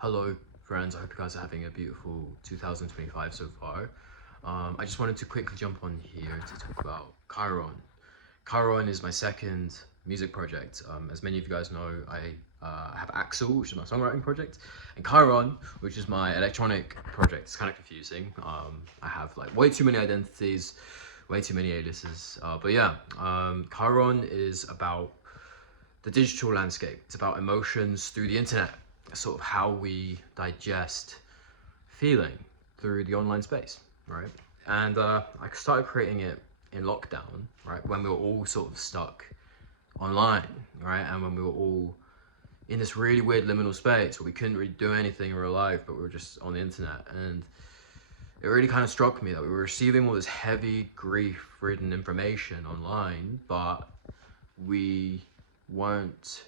Hello friends, I hope you guys are having a beautiful 2025 so far. I just wanted to quickly jump on here to talk about Chiron. Chiron is my second music project. As many of you guys know, I have Axel, which is my songwriting project, and Chiron, which is my electronic project. It's kind of confusing. I have like way too many identities, way too many aliases. But yeah, Chiron is about the digital landscape. It's about emotions through the internet, sort of how we digest feeling through the online space, right? And I started creating it in lockdown, right, when we were all sort of stuck online, right, and when we were all in this really weird liminal space where we couldn't really do anything in real life, but we were just on the internet. And it really kind of struck me that we were receiving all this heavy, grief-ridden information online, but we weren't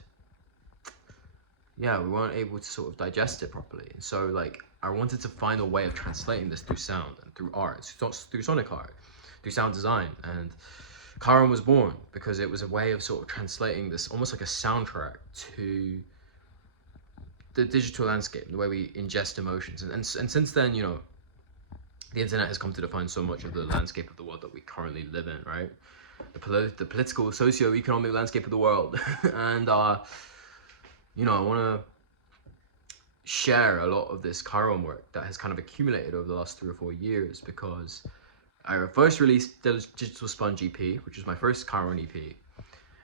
we weren't able to sort of digest it properly. And so like I wanted to find a way of translating this through sound and through art, through sonic art, through sound design. And Chiron was born because it was a way of sort of translating this almost like a soundtrack to the digital landscape, the way we ingest emotions. And since then, you know, the internet has come to define so much of the landscape of the world that we currently live in, right? The political, socio-economic landscape of the world. And you know, I want to share a lot of this Chiron work that has kind of accumulated over the last 3 or 4 years, because I first released the Digital Sponge EP, which was my first Chiron EP,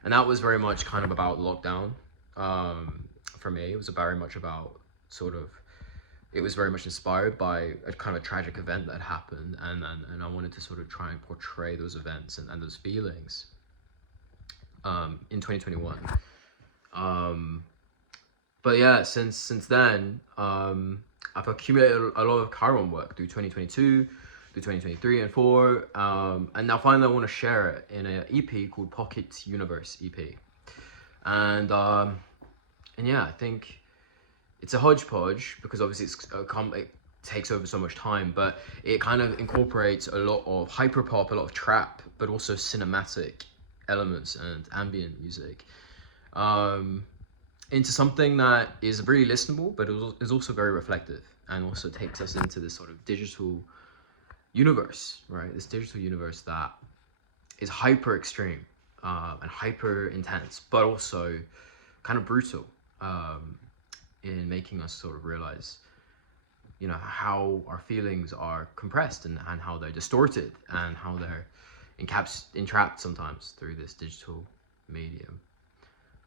and that was very much kind of about lockdown. For me, it was very much about it was very much inspired by a kind of tragic event that happened, and I wanted to sort of try and portray those events and those feelings in 2021. But yeah, since then, I've accumulated a lot of Chiron work through 2022, through 2023 and 4, and now finally I want to share it in an EP called Pocket Universe EP. And yeah, I think it's a hodgepodge because obviously it takes over so much time, but it kind of incorporates a lot of hyperpop, a lot of trap, but also cinematic elements and ambient music into something that is really listenable, but is also very reflective, and also takes us into this sort of digital universe, right? This digital universe that is hyper extreme and hyper intense, but also kind of brutal in making us sort of realize, you know, how our feelings are compressed and how they're distorted and how they're entrapped sometimes through this digital medium.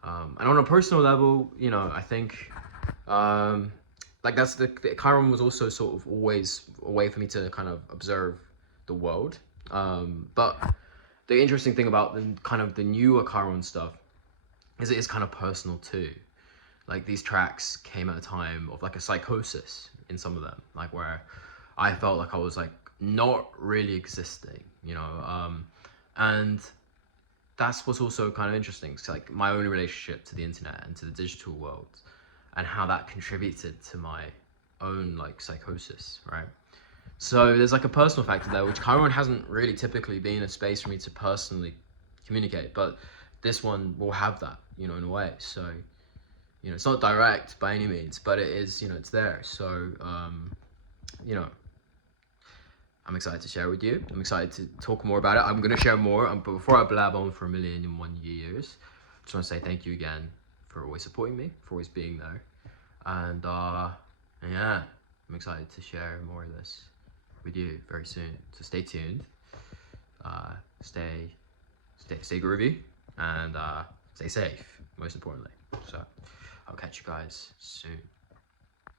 And on a personal level, you know, I think like that's the Chiron was also sort of always a way for me to kind of observe the world. But the interesting thing about the newer Chiron stuff is it is kind of personal too. Like these tracks came at a time of like a psychosis in some of them, like where I felt like I was like not really existing, you know, and that's what's also kind of interesting. It's like my own relationship to the internet and to the digital world, and how that contributed to my own like psychosis, right? So there's like a personal factor there, which Chiron hasn't really typically been a space for me to personally communicate, but this one will have that, you know, in a way. So, you know, it's not direct by any means, but it is, you know, it's there. So, you know, I'm excited to share with you. I'm excited to talk more about it. I'm going to share more, but before I blab on for 1,000,001 years, I just want to say thank you again for always supporting me, for always being there. And yeah, I'm excited to share more of this with you very soon. So stay tuned, stay groovy, and stay safe, most importantly. So I'll catch you guys soon.